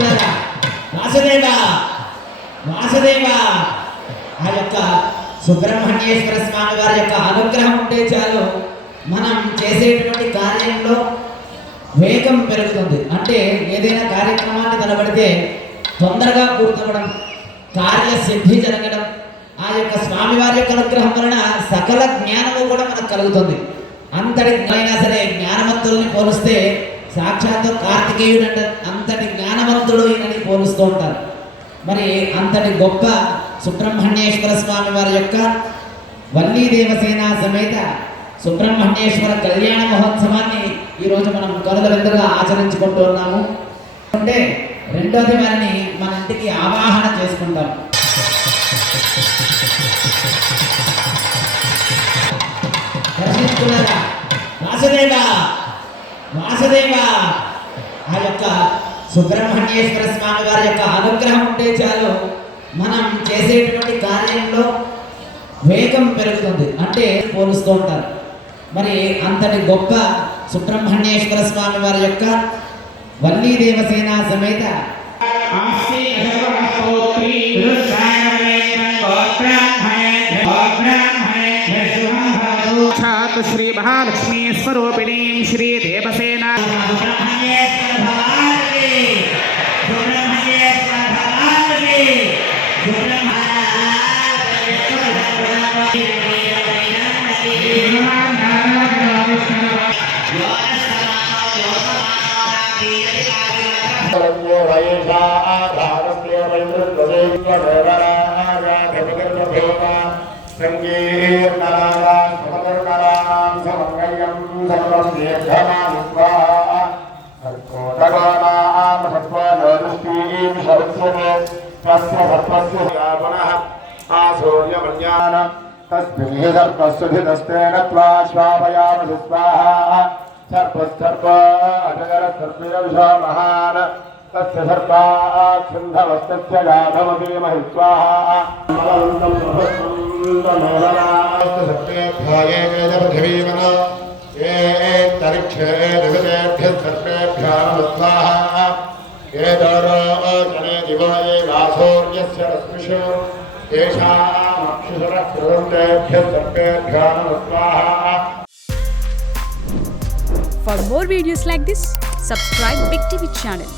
దర్శిస్తున్నారా? వాసుదేవ వాసుదేవ ఆ యొక్క సుబ్రహ్మణ్యేశ్వర స్వామి వారి యొక్క అనుగ్రహం ఉంటే చాలు మనం చేసేటువంటి కార్యంలో వేగం పెరుగుతుంది. అంటే ఏదైనా కార్యక్రమాన్ని తలబడితే తొందరగా పూర్తవడం, కార్యసిద్ధి జరగడం, ఆ యొక్క స్వామివారి యొక్క అనుగ్రహం వలన సకల జ్ఞానము కూడా మనకు కలుగుతుంది. అంతటి అయినా సరే జ్ఞానవంతుల్ని పోలిస్తే సాక్షాత్తు కార్తికేయుడు అంటే అంతటి జ్ఞానవంతుడు ఈయనని పోలుస్తూ ఉంటారు. మరి అంతటి గొప్ప సుబ్రహ్మణ్యేశ్వర స్వామి వారి యొక్క వల్లీ దేవసేన సమేత సుబ్రహ్మణ్యేశ్వర కళ్యాణ మహోత్సవాన్ని ఈరోజు మనం కనుల విందుగా ఆచరించుకుంటూ ఉన్నాము. అంటే రెండోది వారిని మన ఇంటికి ఆవాహన చేసుకుంటాం. దర్శించుకున్నారా? వాసుదేవ వాసుదేవ ఆ యొక్క సుబ్రహ్మణ్యేశ్వర స్వామి వారి యొక్క అనుగ్రహం ఉంటే చాలు మనం చేసేటువంటి కార్యంలో వేగం పెరుగుతుంది. అంటే పోలుస్తూ ఉంటారు. మరి అంతటి గొప్ప సుబ్రహ్మణ్యేశ్వర స్వామి వారి యొక్క వల్లీ దేవసేన సమేత శ్రీ మహాలక్ష్మీ స్వరూపిణీ శ్రీ దేవసేన तस्मिन् स्वापयामि स्वाहा सर्पस्तर्प अजगर सर्पविषो महान् तस्य सर्पात् सिन्धवस्तस्य गाढमपि महि स्वाहा सर्पेभ्याये वेदपृथिवीमन ये तरिक्षे दिवसेभ्यः सर्पेभ्यो नमः स्वाहा ये दोरो जने दिवो ये वासोर्यस्य रश्मिषु येषामक्षुषरः कुर्वन्तेभ्यः सर्पेभ्यो नमः स्वाहा. For more videos like this, subscribe Big TV channel.